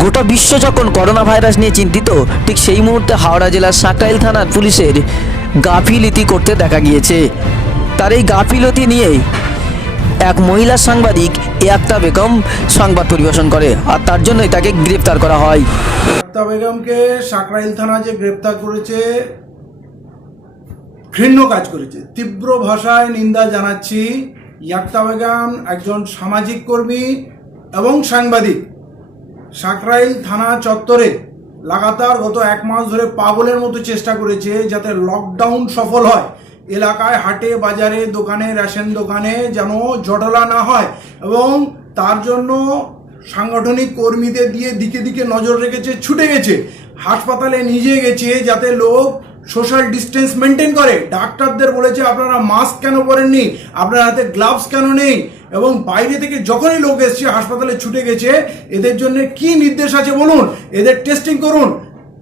গোটা বিশ্ব যখন করোনা ভাইরাস নিয়ে চিন্তিত, ঠিক সেই মুহূর্তে হাওড়া জেলার সাঁকরাইল থানার পুলিশের গাফিলতি করতে দেখা গিয়েছে। তার এই গাফিলতি নিয়েই এক মহিলা সাংবাদিক ইয়াক্তা বেগম সংবাদ পরিবেশন করে, আর তার জন্যই তাকে গ্রেপ্তার করা হয়। ইয়াক্তা বেগমকে সাঁকরাইল থানা যে গ্রেপ্তার করেছে, ঘৃণ্য কাজ করেছে, তীব্র ভাষায় নিন্দা জানাচ্ছি। ইয়াক্তা বেগম একজন সামাজিক কর্মী এবং সাংবাদিক। সাঁকরাইল থানা চত্বরে লাগাতার গত এক মাস ধরে পাগলের মতো চেষ্টা করেছে যাতে লকডাউন সফল হয়, এলাকায় হাটে বাজারে দোকানে রেশন দোকানে যেন জটলা না হয়, এবং তার জন্য সাংগঠনিক কর্মীদের দিয়ে দিকে দিকে নজর রেখেছে, ছুটে গেছে হাসপাতালে নিজে গেছে যাতে লোক সোশ্যাল ডিস্টেন্স মেনটেন করে। ডাক্তারদের বলেছে আপনারা মাস্ক কেন পরেননি, আপনার হাতে গ্লাভস কেন নেই, এবং বাইরে থেকে যখনই লোক এসছে হাসপাতালে ছুটে গেছে। এদের জন্য কি নির্দেশ আছে বলুন, এদের টেস্টিং করুন,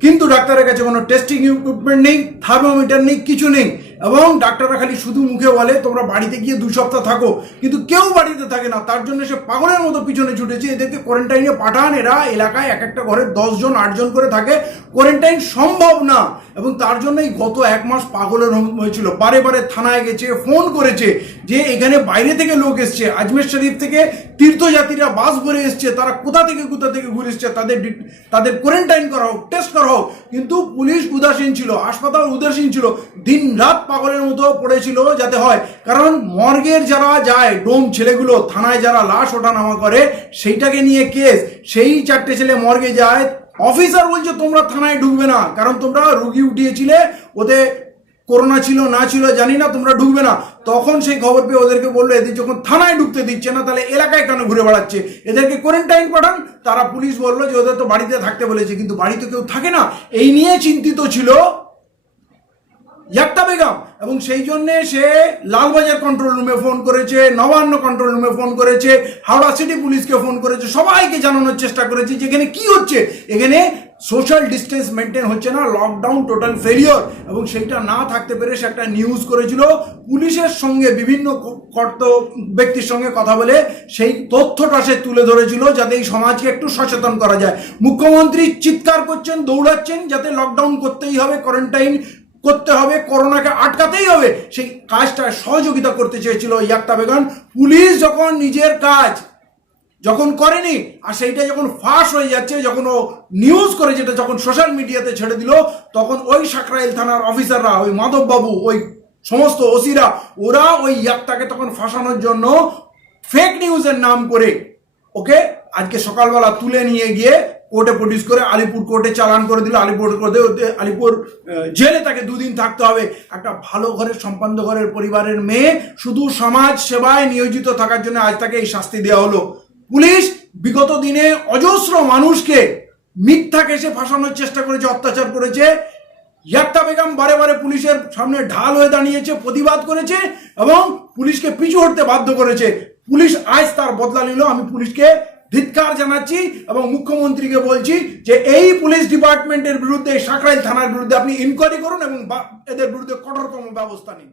কিন্তু ডাক্তারের কাছে কোনো টেস্টিং ইকুইপমেন্ট নেই, থার্মোমিটার নেই, কিছু নেই। এবং ডাক্তাররা খালি শুধু মুখে বলে তোমরা বাড়িতে গিয়ে 2 সপ্তাহ থাকো, কিন্তু কেউ বাড়িতে থাকে না। তার জন্য সে পাগলের মতো পিছনে ছুটেছে। এদেরকে কোয়ারেন্টাইনে পাঠান। এরা এলাকায় এক একটা ঘরে 10 জন 8 জন করে থাকে, কোয়ারেন্টাইন সম্ভব না। এবং তার জন্যই গত এক মাস পাগলের হয়েছিল। বারে বারে থানায় গেছে, ফোন করেছে যে এখানে বাইরে থেকে লোক এসছে, আজমের শরীফ থেকে তীর্থযাত্রীরা বাস ভরে এসছে, তারা কোথা থেকে ঘুরে এসছে, তাদের কোয়ারেন্টাইন করা হোক, টেস্ট করা হোক। কিন্তু পুলিশ উদাসীন ছিল, হাসপাতাল উদাসীন ছিল, দিন রাত পাগলের মতো পড়েছিল যাতে হয়। কারণ মর্গের যারা যায়, ডোম ছেলেগুলো থানায় যারা লাশ ওঠানামা করে, সেইটাকে নিয়ে কেস। সেই 4টে ছেলে মর্গে যায়, অফিসার বলছে তোমরা থানায় ঢুকবে না, কারণ তোমরা রুগী উঠিয়েছিলে, ওদের করোনা ছিল না ছিল জানি না, তোমরা ঢুকবে না। তখন সেই খবর পেয়ে ওদেরকে বললো এদের যখন থানায় ঢুকতে দিচ্ছে না, তাহলে এলাকায় কেন ঘুরে বেড়াচ্ছে, এদেরকে কোয়ারেন্টাইন পাঠান। তারা পুলিশ বললো যে ওদের তো বাড়িতে থাকতে বলেছে, কিন্তু বাড়িতে কেউ থাকে না। এই নিয়ে চিন্তিত ছিল ইয়াক্তা বেগম, এবং সেই জন্যে সে লালবাজার কন্ট্রোল রুমে ফোন করেছে, নবান্ন কন্ট্রোল রুমে ফোন করেছে, হাওড়া সিটি পুলিশকে ফোন করেছে, সবাইকে জানানোর চেষ্টা করেছে যে এখানে কি হচ্ছে, এখানে সোশ্যাল ডিস্টেন্স মেনটেন হচ্ছে না, লকডাউন টোটাল ফেলিওর। এবং সেইটা না থাকতে পেরে সে একটা নিউজ করেছিল, পুলিশের সঙ্গে বিভিন্ন ব্যক্তির সঙ্গে কথা বলে সেই তথ্যটা সে তুলে ধরেছিল যাতে এই সমাজকে একটু সচেতন করা যায়। মুখ্যমন্ত্রী চিৎকার করছেন, দৌড়াচ্ছেন যাতে লকডাউন করতেই হবে, কোয়ারেন্টাইন করতে হবে, করোনাকে আটকাতেই হবে। সেই কাজটা সহযোগিতা করতে চেয়েছিল ইয়াক্তা বেগম। পুলিশ যখন নিজের কাজ যখন করেনি, আর সেইটা যখন ফাঁস হয়ে যাচ্ছে, যখন ও নিউজ করে যেটা যখন সোশ্যাল মিডিয়াতে ছেড়ে দিল, তখন ওই সাঁকরাইল থানার অফিসাররা, ওই মাধববাবু, ওই সমস্ত ওসিরা, ওরা ওই ইয়াক্তাকে তখন ফাঁসানোর জন্য ফেক নিউজের নাম করে ওকে আজকে সকালবেলা তুলে নিয়ে গিয়ে কোর্টে প্রডিউস করে আলিপুর কোর্টে চালান করে দিল। আলিপুর জেলে তাকে 2 দিন থাকতে হবে। একটা ভালো ঘরের সম্পন্ন ঘরের পরিবারের মেয়ে, শুধু সমাজ সেবায় নিয়োজিত থাকার জন্য আজ তাকে এই শাস্তি দেওয়া হলো। পুলিশ বিগত দিনে অজস্র মানুষকে মিথ্যা কেসে ফাঁসানোর চেষ্টা করেছে, অত্যাচার করেছে। ইয়াক্তা বেগম বারে বারে পুলিশের সামনে ঢাল হয়ে দাঁড়িয়েছে, প্রতিবাদ করেছে এবং পুলিশকে পিছু হটতে বাধ্য করেছে। পুলিশ আজ তার বদলা নিল। আমি পুলিশকে ধিক্কার জানাচ্ছি এবং মুখ্যমন্ত্রীকে বলছি যে এই পুলিশ ডিপার্টমেন্টের বিরুদ্ধে, সাঁকরাইল থানার বিরুদ্ধে আপনি ইনকোয়ারি করুন এবং এদের বিরুদ্ধে কঠোরতম ব্যবস্থা নিন।